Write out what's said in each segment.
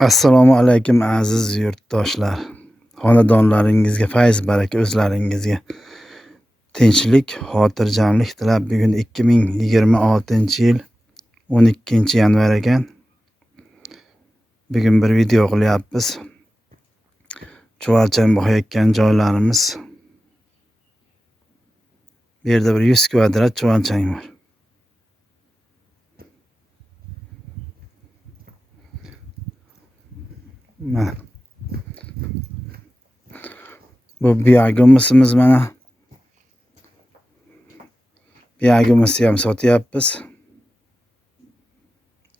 Assalomu alaykum aziz yurtdoshlar. Xonadonlaringizga fayz baraka, o'zlaringizga tinchlik, xotirjamlik tilab, bugun 2026-yil 12-yanvar ekan. Bugun bir video qilyapmiz. Chuvalchang boqayotgan joylarimiz. Bu yerda bir 100 kvadrat chuvalchang bor. Mana. Bu biyagumisimiz mana. Biyagumisi ham sotyapmiz.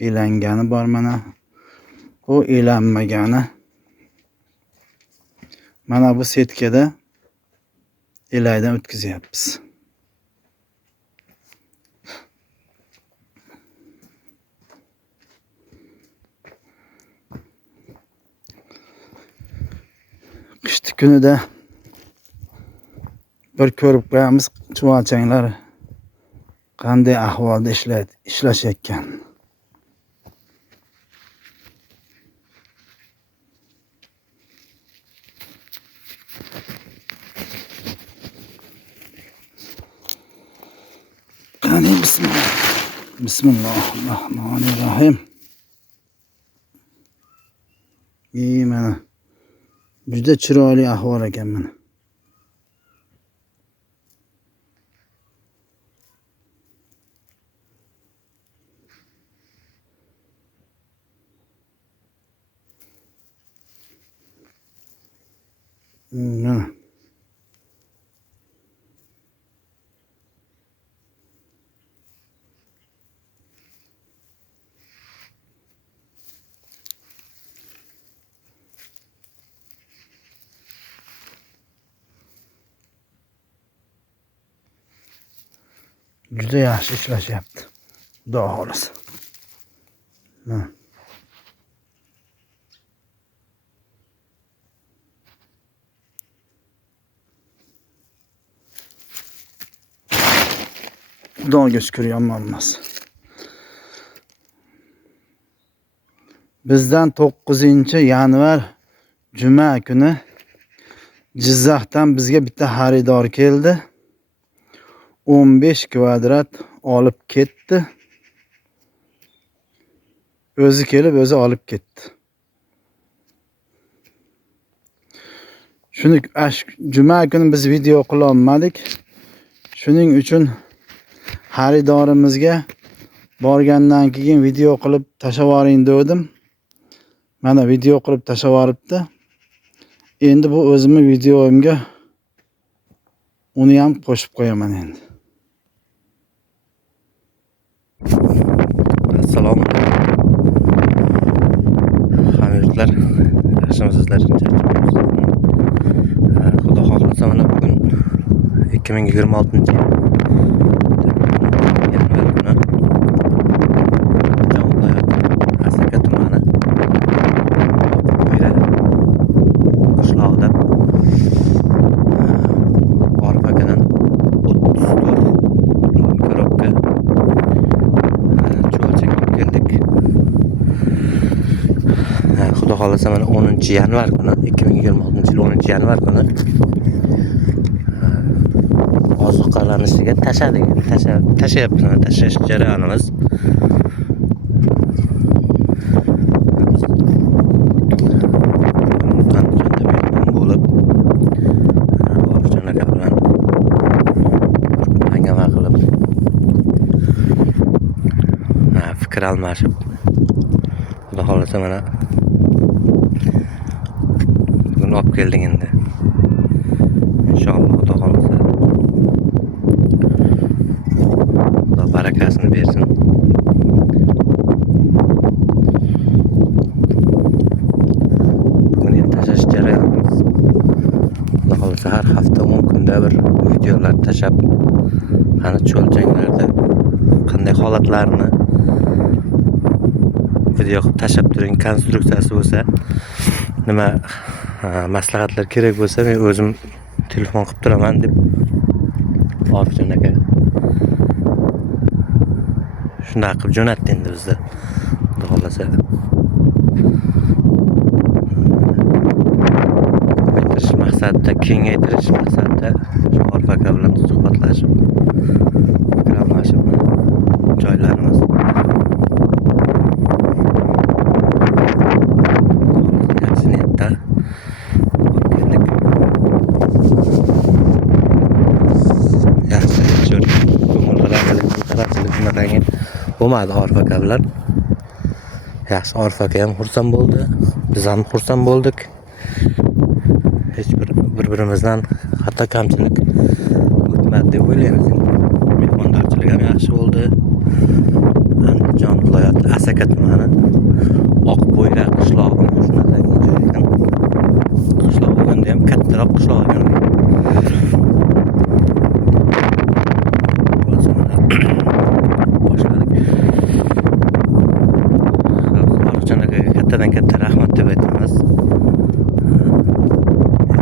Elangani bor mana. Bu elanmagani. Mana bu setkada elaydan o'tkazyapmiz. Qishki kunida bir ko'rib qo'yamiz chuvalchanglar qanday ahvolda ishlashayotgan. Qani Bismillahirrahmanirrahim. Mana juda chiroyli ahvol ekan mana. Mana. Juda yaxshi ishlashyapti. Xudo xolasa. Xudoga shukr, yomon emas. Bizdan 9-yanvar juma kuni Jizzaxdan bizga bitta xaridor keldi. 15 kvadrat olib ketdi. O'zi kelib, o'zi olib ketdi. Shuni juma kuni biz video qila olmadik. Shuning uchun xaridorimizga borgandan keyin video qilib tashlab yuboring dedim. Mana video qilib tashlab yuboribdi. Endi bu o'zimning videomga uni ham qo'shib qo'yaman endi. Assalomu alaykum. Hamyurtlar, yaxshimisizlar? Xudo xohlasa mana bugun 2026-yil yanvar kuni Jomon viloyati Asaka tumani qishlog'idan Orif akadan 34 ko'robga chuvalchang olib keldik. Xudo xohlasa mana 10-yanvar kuni 2026-yil 10-yanvar kuni ozuqalanishiga tashlayapmiz. Tashlash jarayonimiz. Andijonda mehmon bo'lib, Orifjon aka bilan hangama qilib fikr almashib, Xudo xohlasa mana bugun olib keldik endi. Inshaalloh Xudo xohlasa Xudo barakasini bersin. Bugun endi tashlash jarayonimiz. Xudo xohlasa har hafta 10 kunda bir videolar tashlab, ana chuvalchanglarda qanday holatlarni video qilib tashlab turing, konstruksiyasi bo'lsa, nima maslahatlar kerak bo'lsa men o'zim telefon qilib turaman deb Orifjon aka shunday qilib jo'natdi endi bizda. Xudo xohlasa maqsadida, kengaytirish maqsadida shu Orif aka bilan suhbatlashib, fikr almashib joylarimiz yaxshi niyatda olib keldik. Yaxshi jo'r ko'ngilxirachilik bunaqangi bo'lmadi Orif aka bilan. Yaxshi, Orif aka ham xursand bo'ldi, biz ham xursand bo'ldik. Hech bir-birimizdan hatto kamchilik o'tmadi deb o'ylaymiz. Mehmondorchilik ham yaxshi bo'ldi. Andijon viloyati Asaka tumani Oqbo'yra qishlog'i shunaqangi joydan. Qishloq bo'lganda ham kattaroq qishloq ekan. Boshladik. Orifjon akaga kattadan katta rahmat deb aytamiz.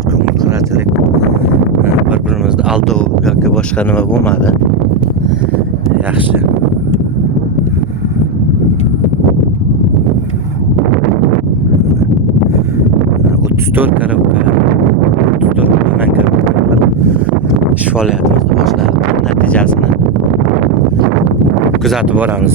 Ko'ngilxirachilik, bir-birimizni aldov yoki boshqa nima bo'lmadi. Yaxshi. Ish faoliyatimizni boshladik. Natijasini kuzatib boramiz.